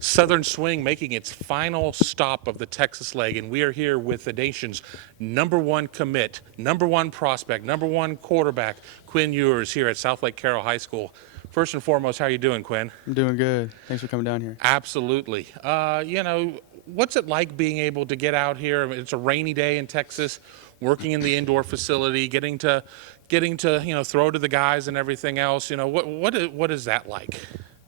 Southern Swing making its final stop of the Texas leg, and we are here with the nation's number one commit, number one prospect, number one quarterback, Quinn Ewers here at South Lake Carroll High School. First and foremost, how are you doing, Quinn? I'm doing good. Thanks for coming down here. Absolutely. What's it like being able to get out here? I mean, it's a rainy day in Texas, working in the indoor facility, getting to throw to the guys and everything else. What is that like?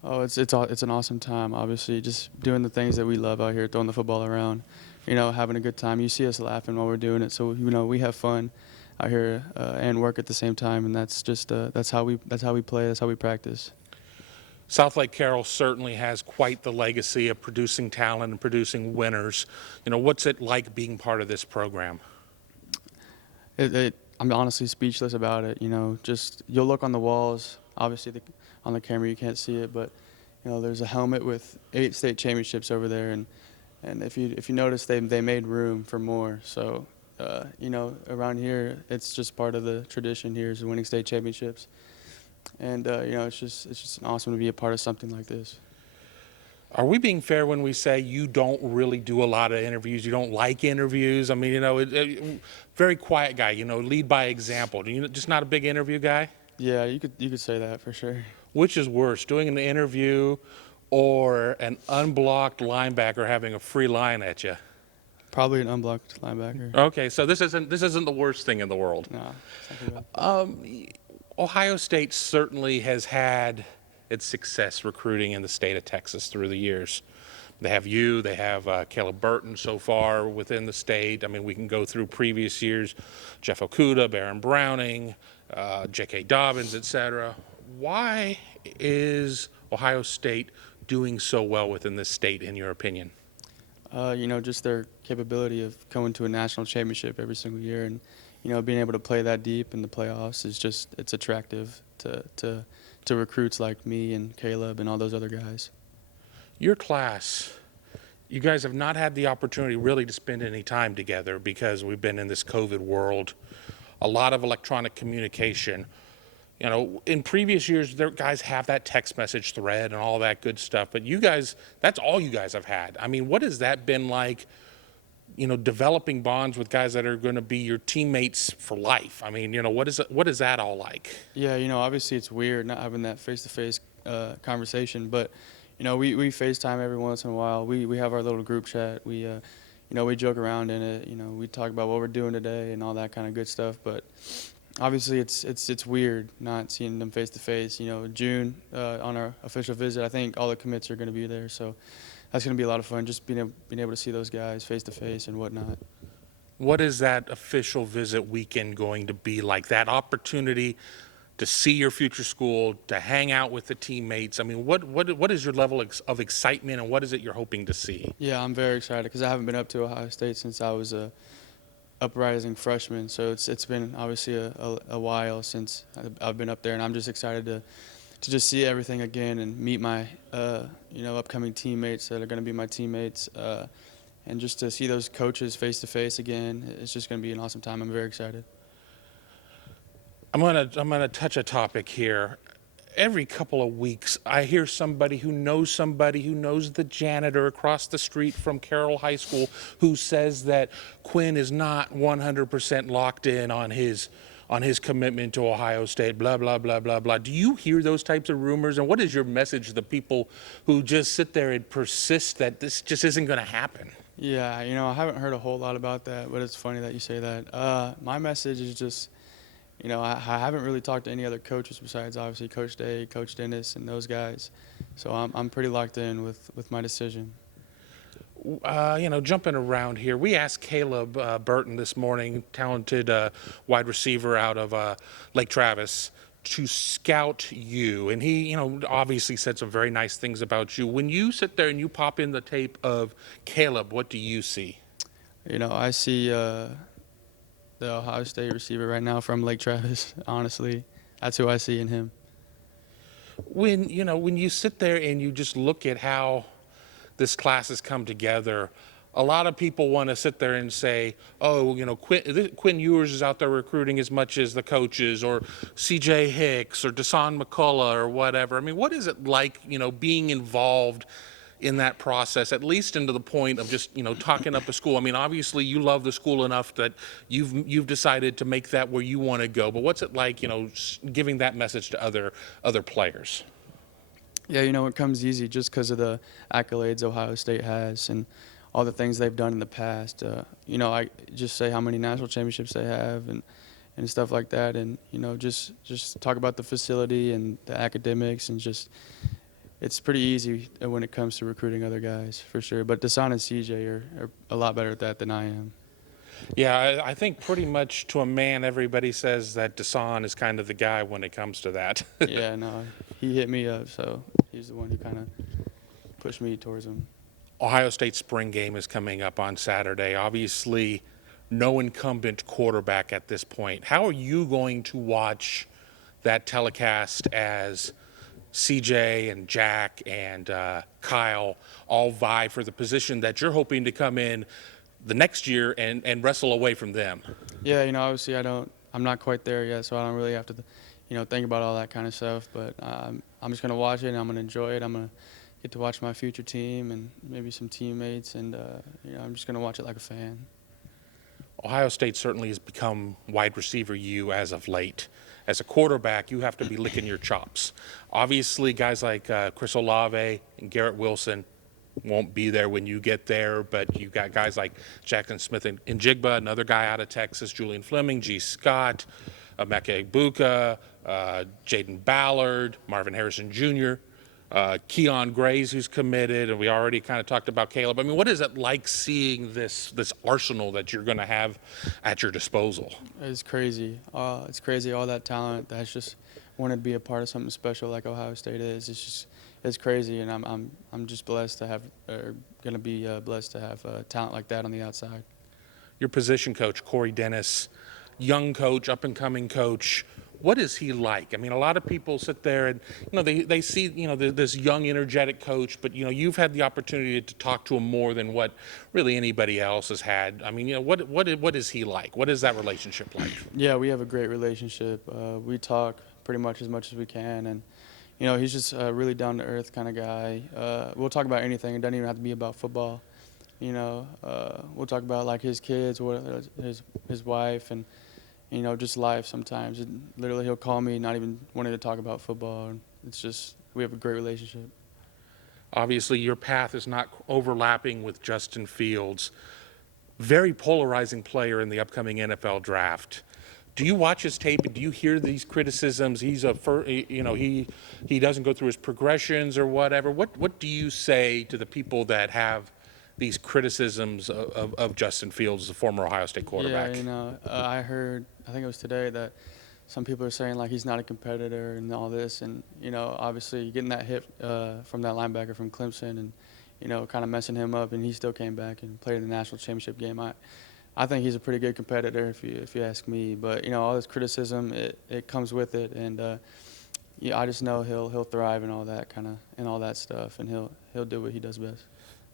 Oh, it's an awesome time. Obviously, just doing the things that we love out here, throwing the football around, having a good time. You see us laughing while we're doing it, so we have fun out here and work at the same time, and that's just that's how we play. That's how we practice. South Lake Carroll certainly has quite the legacy of producing talent and producing winners. What's it like being part of this program? I'm honestly speechless about it. Just you'll look on the walls. Obviously, on the camera you can't see it, but there's a helmet with 8 state championships over there, and if you notice, they made room for more. So around here, it's just part of the tradition here is winning state championships, and it's just awesome to be a part of something like this. Are we being fair when we say you don't really do a lot of interviews? You don't like interviews? I mean, very quiet guy. Lead by example. Just not a big interview guy? Yeah, you could say that for sure. Which is worse, doing an interview or an unblocked linebacker having a free line at you? Probably an unblocked linebacker. Okay, so this isn't the worst thing in the world. No, it's not too bad. Ohio State certainly has had its success recruiting in the state of Texas through the years. They have Caleb Burton so far within the state. I mean, we can go through previous years, Jeff Okuda, Baron Browning, J.K. Dobbins, etc. Why is Ohio State doing so well within this state, in your opinion? Just their capability of going to a national championship every single year, and being able to play that deep in the playoffs it's attractive to recruits like me and Caleb and all those other guys. Your class, you guys have not had the opportunity really to spend any time together because we've been in this COVID world, a lot of electronic communication. In previous years, guys have that text message thread and all that good stuff, but you guys, that's all you guys have had. I mean, what has that been like, developing bonds with guys that are going to be your teammates for life? I mean, what is that all like? Yeah, obviously it's weird not having that face-to-face conversation, but we FaceTime every once in a while. We have our little group chat. We joke around in it. We talk about what we're doing today and all that kind of good stuff. But obviously it's weird not seeing them face to face. June on our official visit, I think all the commits are going to be there. So that's going to be a lot of fun, just being able to see those guys face to face and whatnot. What is that official visit weekend going to be like? That opportunity to see your future school, to hang out with the teammates. I mean, what is your level of excitement, and what is it you're hoping to see? Yeah, I'm very excited because I haven't been up to Ohio State since I was a uprising freshman. So it's been obviously a while since I've been up there, and I'm just excited to just see everything again and meet my upcoming teammates that are going to be my teammates, and just to see those coaches face to face again. It's just going to be an awesome time. I'm very excited. I'm gonna touch a topic here. Every couple of weeks, I hear somebody who knows the janitor across the street from Carroll High School who says that Quinn is not 100% locked in on his commitment to Ohio State, blah, blah, blah, blah, blah. Do you hear those types of rumors? And what is your message to the people who just sit there and persist that this just isn't going to happen? Yeah, I haven't heard a whole lot about that, but it's funny that you say that. My message is just, I haven't really talked to any other coaches besides obviously Coach Day, Coach Dennison, and those guys. So I'm pretty locked in with my decision. Jumping around here, we asked Caleb Burton this morning, talented wide receiver out of Lake Travis, to scout you. And he, obviously said some very nice things about you. When you sit there and you pop in the tape of Caleb, what do you see? I see the Ohio State receiver right now from Lake Travis. Honestly, that's who I see in him. When you sit there and you just look at how this class has come together, a lot of people want to sit there and say, oh, Quinn Ewers is out there recruiting as much as the coaches, or C.J. Hicks or Desan McCullough or whatever. I mean, what is it like, being involved in that process, at least into the point of just, talking up a school? I mean, obviously you love the school enough that you've decided to make that where you want to go, but what's it like, giving that message to other players? Yeah, it comes easy just because of the accolades Ohio State has and all the things they've done in the past. I just say how many national championships they have and stuff like that, and just talk about the facility and the academics, and just it's pretty easy when it comes to recruiting other guys for sure. But Dennison and CJ are a lot better at that than I am. Yeah, I think pretty much to a man, everybody says that Dennison is kind of the guy when it comes to that. Yeah, no, he hit me up, so he's the one who kind of pushed me towards him. Ohio State spring game is coming up on Saturday. Obviously, no incumbent quarterback at this point. How are you going to watch that telecast as CJ and Jack and Kyle all vie for the position that you're hoping to come in the next year and wrestle away from them? Yeah, obviously I'm not quite there yet, so I don't really have to, think about all that kind of stuff. But I'm just gonna watch it and I'm gonna enjoy it. I'm gonna get to watch my future team and maybe some teammates, and I'm just gonna watch it like a fan. Ohio State certainly has become wide receiver you as of late. As a quarterback, you have to be licking your chops. Obviously, guys like Chris Olave and Garrett Wilson won't be there when you get there, but you've got guys like Jackson Smith and Jigba, another guy out of Texas, Julian Fleming, G. Scott, Emeka Egbuka, Jaden Ballard, Marvin Harrison Jr., Keon Grays, who's committed, and we already kind of talked about Caleb. I mean, what is it like seeing this arsenal that you're going to have at your disposal? It's crazy. It's crazy, all that talent that's just wanted to be a part of something special like Ohio State is. It's crazy, and I'm just blessed to have, or going to be blessed to have talent like that on the outside. Your position coach, Corey Dennis, young coach, up-and-coming coach, what is he like? I mean, a lot of people sit there and, they see, this young, energetic coach, but, you've had the opportunity to talk to him more than what really anybody else has had. I mean, what is he like? What is that relationship like? Yeah, we have a great relationship. We talk pretty much as we can, and, he's just a really down-to-earth kind of guy. We'll talk about anything. It doesn't even have to be about football. We'll talk about, like, his kids, his wife, and, just life sometimes. Literally, he'll call me not even wanting to talk about football. It's just, we have a great relationship. Obviously, your path is not overlapping with Justin Fields. Very polarizing player in the upcoming NFL draft. Do you watch his tape and do you hear these criticisms? He doesn't go through his progressions or whatever. What do you say to the people that have these criticisms of Justin Fields, the former Ohio State quarterback? Yeah, I heard, I think it was today, that some people are saying like he's not a competitor and all this, and obviously getting that hit from that linebacker from Clemson, and kind of messing him up, and he still came back and played in the national championship game. I think he's a pretty good competitor if you ask me, but all this criticism, it comes with it, and I just know he'll thrive and all that stuff, and he'll do what he does best.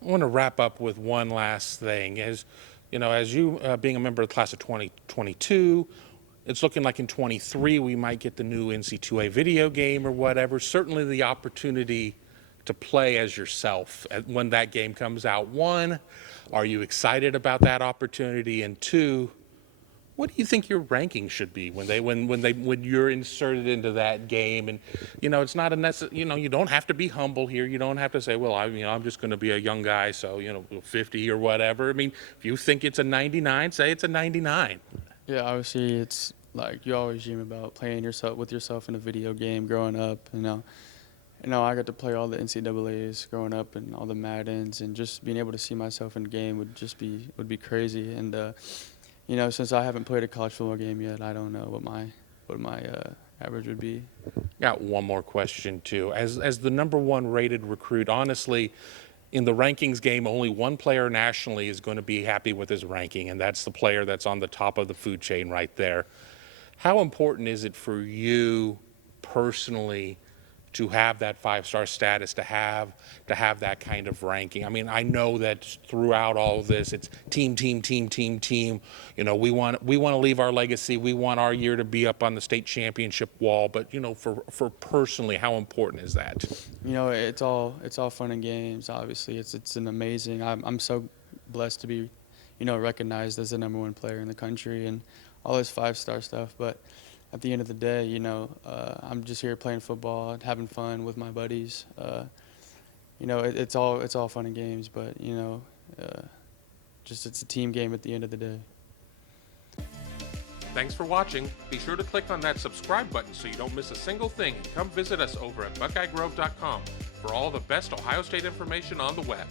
I want to wrap up with one last thing. As you being a member of the class of 2022, it's looking like in 23 we might get the new NC2A video game or whatever. Certainly the opportunity to play as yourself when that game comes out. One, are you excited about that opportunity? And two, what do you think your ranking should be when you're inserted into that game? And it's not a you don't have to be humble here. You don't have to say, well, I'm just going to be a young guy, so 50 or whatever. I mean, if you think it's a 99, say it's a 99. Yeah, obviously it's like you always dream about playing with yourself in a video game growing up. I got to play all the NCAAs growing up and all the Maddens, and just being able to see myself in the game would be crazy. And since I haven't played a college football game yet, I don't know what my average would be. Got one more question too. As the number one rated recruit, honestly, in the rankings game, only one player nationally is going to be happy with his ranking, and that's the player that's on the top of the food chain right there. How important is it for you personally to have that 5-star status, to have that kind of ranking. I mean, I know that throughout all of this, it's team, team, team, team, team. You know, we want to leave our legacy. We want our year to be up on the state championship wall. But you know, for personally, how important is that? You know, it's all fun and games. Obviously, it's an amazing. I'm so blessed to be, you know, recognized as the #1 player in the country and all this 5-star stuff. But at the end of the day, you know, I'm just here playing football and having fun with my buddies. You know, it's all fun and games, but you know, just it's a team game at the end of the day. Thanks for watching. Be sure to click on that subscribe button so you don't miss a single thing. And come visit us over at BuckeyeGrove.com for all the best Ohio State information on the web.